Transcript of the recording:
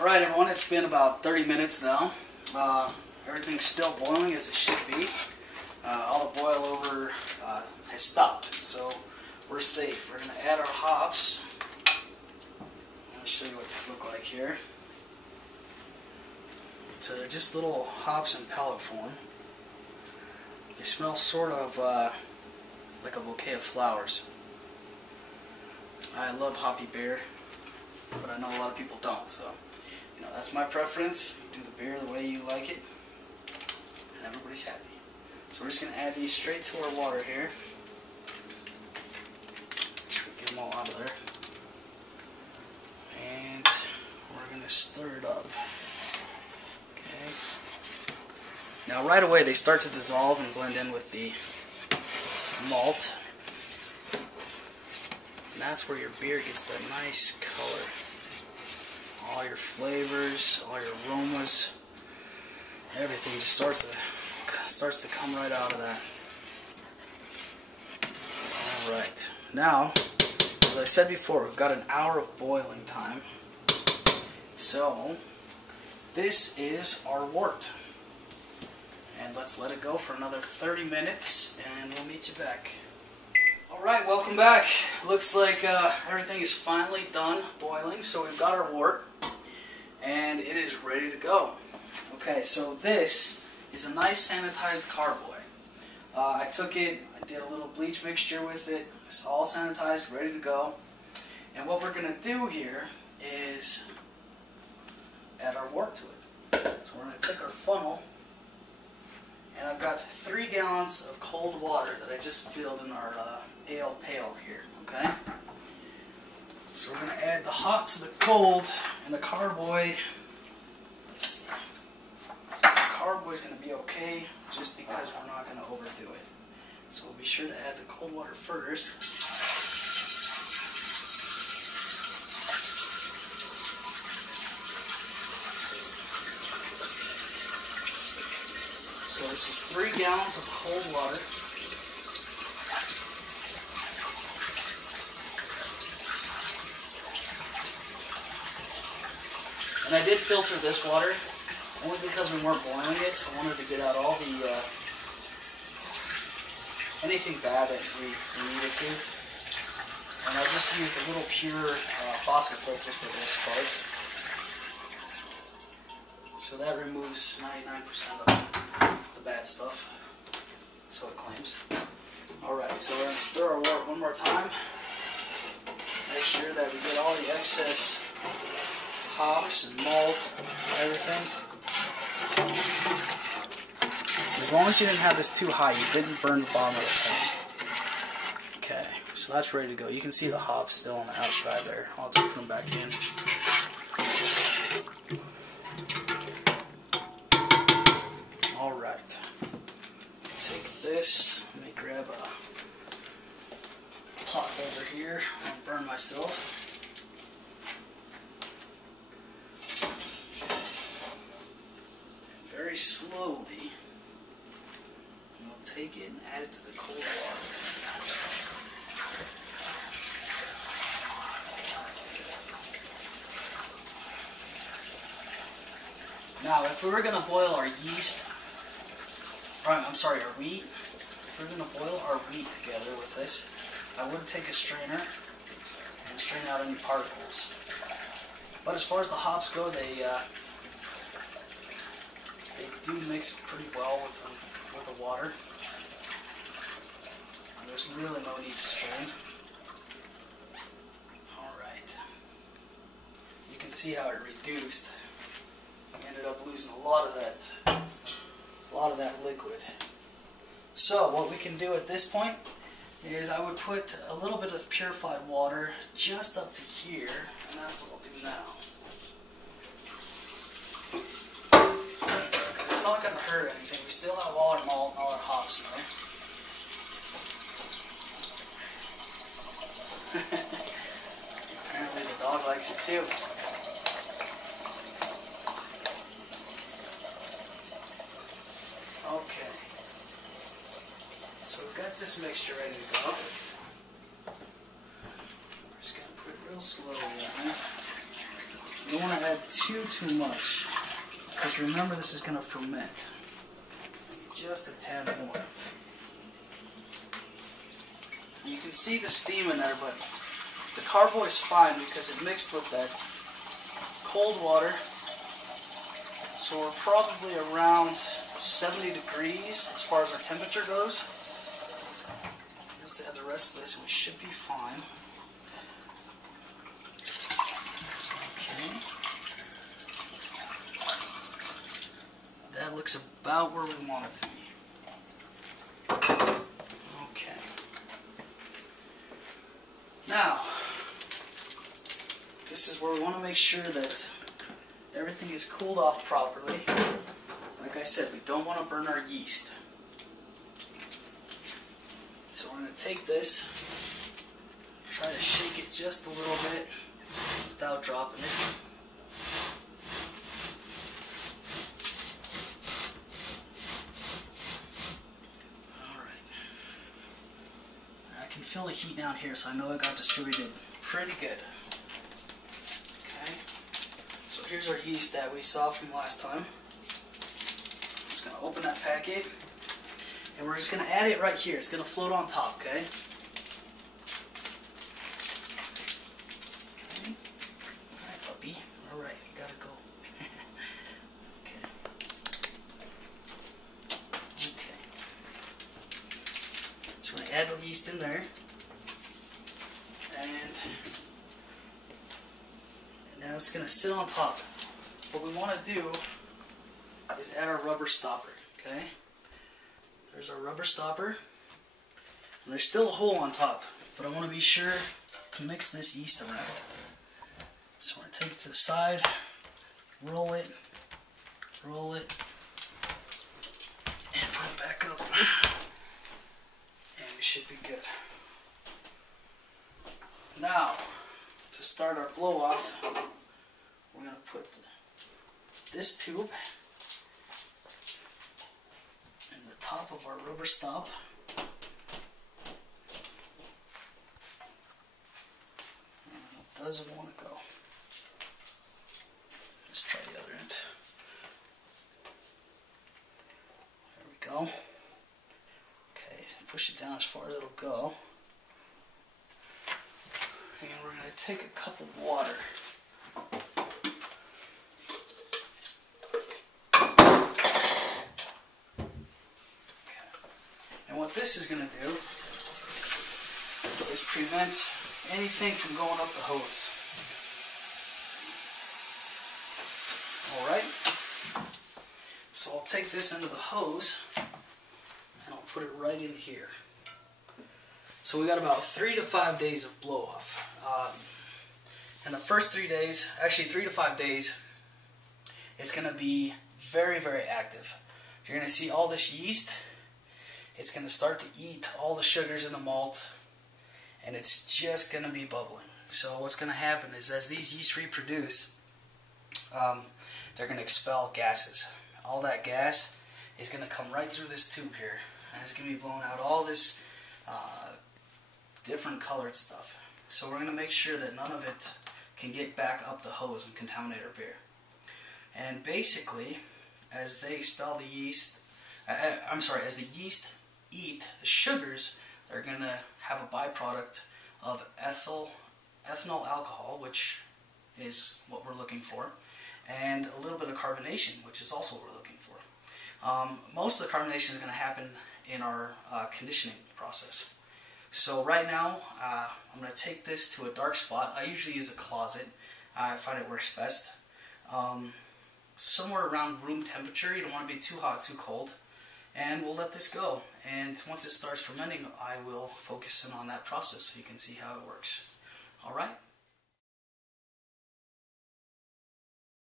Alright everyone, it's been about 30 minutes now. Everything's still boiling as it should be. All the boil over has stopped, so we're safe. We're going to add our hops. I'll show you what these look like here. So they're just little hops in pellet form. They smell sort of like a bouquet of flowers. I love hoppy beer, but I know a lot of people don't, so you know, that's my preference. You do the beer the way you like it, and everybody's happy. So we're just going to add these straight to our water here. Make sure we get them all out of there. And we're going to stir it up. Okay. Now right away they start to dissolve and blend in with the malt. And that's where your beer gets that nice color. All your flavors, all your aromas, everything just starts to come right out of that. Alright, now, as I said before, we've got an hour of boiling time. So, this is our wort. And let's let it go for another 30 minutes and we'll meet you back. Alright, welcome back. Looks like everything is finally done boiling, so we've got our wort and it is ready to go. Okay, so this is a nice sanitized carboy. I took it, I did a little bleach mixture with it, it's all sanitized, ready to go. And what we're going to do here is add our wort to it. So we're going to take our funnel, and I've got 3 gallons of cold water that I just filled in our ale pail here, okay? So we're going to add the hot to the cold, and the carboy, let's see, the carboy is going to be okay just because we're not going to overdo it. So we'll be sure to add the cold water first. So this is 3 gallons of cold water. And I did filter this water, only because we weren't boiling it, so I wanted to get out all the, anything bad that we needed to. And I just used a little pure faucet filter for this part. So that removes 99% of the bad stuff, so it claims. Alright, so we're going to stir our wort one more time. Make sure that we get all the excess hops and malt, everything. As long as you didn't have this too high, you didn't burn the bottom of the pan. Okay, so that's ready to go. You can see the hops still on the outside there. I'll just put them back in. Alright, take this, let me grab a pot over here, I won't burn myself. And very slowly, we'll take it and add it to the cold water. Now, if we were going to boil our yeast, our wheat. If we're going to boil our wheat together with this, I would take a strainer and strain out any particles. But as far as the hops go, they do mix pretty well with the water. And there's really no need to strain. Alright. You can see how it reduced. I ended up losing a lot of that liquid. So what we can do at this point is I would put a little bit of purified water just up to here, and that's what I'll do now. Because it's not going to hurt anything. We still have all our malt and all our hops now. Apparently the dog likes it too. Okay, so we've got this mixture ready to go. We're just going to put it real slowly on here. You don't want to add too much, because remember this is going to ferment. Just a tad more. You can see the steam in there, but the carboy is fine because it mixed with that cold water. So we're probably around 70 degrees as far as our temperature goes. Let's add the rest of this and we should be fine. Okay. That looks about where we want it to be. Okay. Now, this is where we want to make sure that everything is cooled off properly. Like I said, we don't want to burn our yeast. So we're going to take this, try to shake it just a little bit without dropping it. Alright. I can feel the heat down here, so I know it got distributed pretty good. Okay. So here's our yeast that we saw from last time. I'm just going to open that packet. And we're just going to add it right here. It's going to float on top, okay? Okay. Alright, puppy. Alright, you gotta go. Okay. Okay. So we're going to add the yeast in there. And now it's going to sit on top. What we want to do is add our rubber stopper, okay? There's our rubber stopper, and there's still a hole on top, but I want to be sure to mix this yeast around. So we're going to take it to the side, roll it, and put it back up, and we should be good. Now, to start our blow off, we're going to put this tube top of our rubber stop. It doesn't want to go. Let's try the other end. There we go. Okay, push it down as far as it'll go. And we're going to take a cup of water. And what this is going to do is prevent anything from going up the hose. Alright? So I'll take this into the hose and I'll put it right in here. So we got about 3 to 5 days of blow off. And the first 3 days, actually 3 to 5 days, it's going to be very, very active. You're going to see all this yeast. It's going to start to eat all the sugars in the malt, and it's just going to be bubbling. So what's going to happen is as these yeast reproduce, they're going to expel gases. All that gas is going to come right through this tube here, and it's going to be blowing out all this different colored stuff. So we're going to make sure that none of it can get back up the hose and contaminate our beer. And basically, as they expel the yeast, as the yeast eat the sugars, they're going to have a byproduct of ethanol alcohol, which is what we're looking for, and a little bit of carbonation, which is also what we're looking for. Most of the carbonation is going to happen in our conditioning process. So right now, I'm going to take this to a dark spot. I usually use a closet. I find it works best. Somewhere around room temperature. You don't want to be too hot, too cold. And we'll let this go. And once it starts fermenting, I will focus in on that process so you can see how it works. Alright?